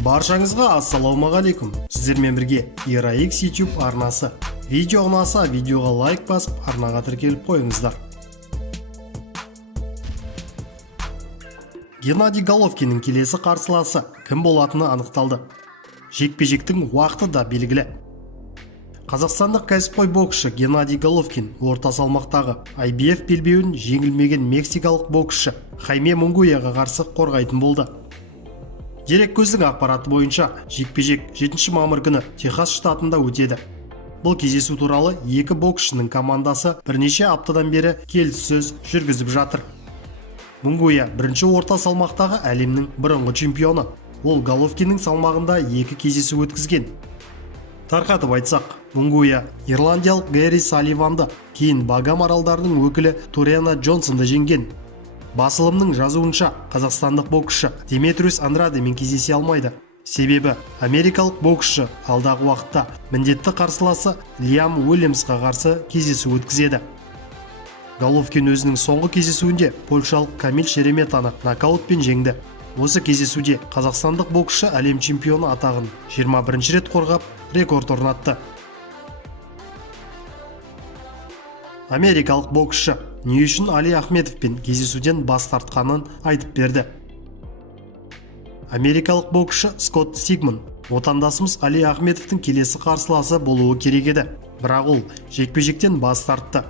Баршаңызға ассалаумағалейкум. Сіздермен бірге ERA-X YouTube арнасы. Видео ұнаса, видеоға лайк басып, арнаға тіркеліп қойыңыздар. Геннадий Головкиннің келесі қарсыласы кім болатыны анықталды. Жекпе-жектің уақыты да белгілі. Қазақстандық кәсіпқой боксшы Геннадий Головкин орта салмақтағы IBF белбеуін жеңілмеген мексикалық боксшы Хайме Мунгуяға қарсы қорғайтын болды. Дерек көздің ақпараты бойынша жекпе-жек 7 мамыр күні Техас штатында өтеді. Бұл кездесу туралы екі боксшының командасы бірнеше аптадан бері келіссөз жүргізіп жатыр. Мунгуя бірінші орта салмақтағы әлемнің бұрынғы чемпионы. Ол Головкиннің салмағында екі кездесу өткізген. Тарқатып айтсақ, Мунгуя ирландиялық Гэри Салливанды, кейін Багам аралдарының өкілі Туриана Джонсонды жеңген. Басылымның жазуынша, қазақстандық боксшы Деметриус Андрадемен кездесе алмайды. Себебі америкалық боксшы алдағы уақытта міндетті қарсыласы Лиам Уильямсқа қарсы кездесу өткізеді. Головкин өзінің соңғы кездесуінде польшалық Камил Шереметаны нокаутпен жеңді. Осы кездесуде қазақстандық боксшы әлем чемпионы атағын 21 рет қорғап, рекорд орнатты. Америкалық боксшы не үшін Али Ахмедовпен кездесуден бас тартқанын айтып берді. Америкалық боксшы Скотт Сигман отандасымыз Али Ахмедовтың келесі қарсыласы болуы керек еді, бірақ ол жекпе-жектен бас тартты.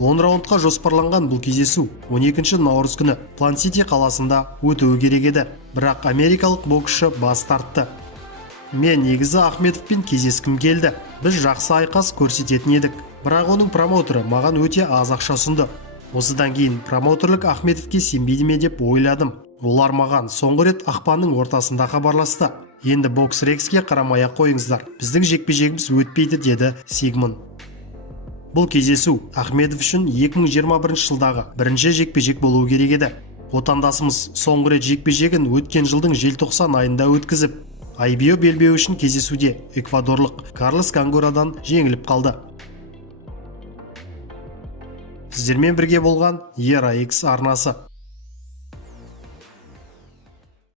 10 раундқа жоспарланған бұл кездесу 12 наурыз күні План-Сити қаласында өтуі керек еді, бірақ америкалық боксшы бас тартты. Мен негізі Ахмедовпен кездескім келді. Біз жақсы айқас көрсететін едік, бірақ оның промоутері маған өте аз ақша ұсынды. Осыдан кейін промоутерлік Ахмедовке сенбейді ме деп ойладым. Олар маған соңғы рет ақпанның ортасында хабарласты. Енді бокс рекске қарамай қойыңыздар, біздің жекпе-жегіміз өтпейді, деді Сигман. Бұл кездесу Ахмедов үшін 2021 жылдағы бірінші жекпе-жек болуы керек еді. Отандасымыз соңғы рет жекпе-жегін өткен жылдың желтоқсан айында өткізіп, IBF белбеуі үшін кездесуде эквадорлық Карлос Кангурадан жеңіліп қалды. Сіздермен бірге болған ERA-X арнасы.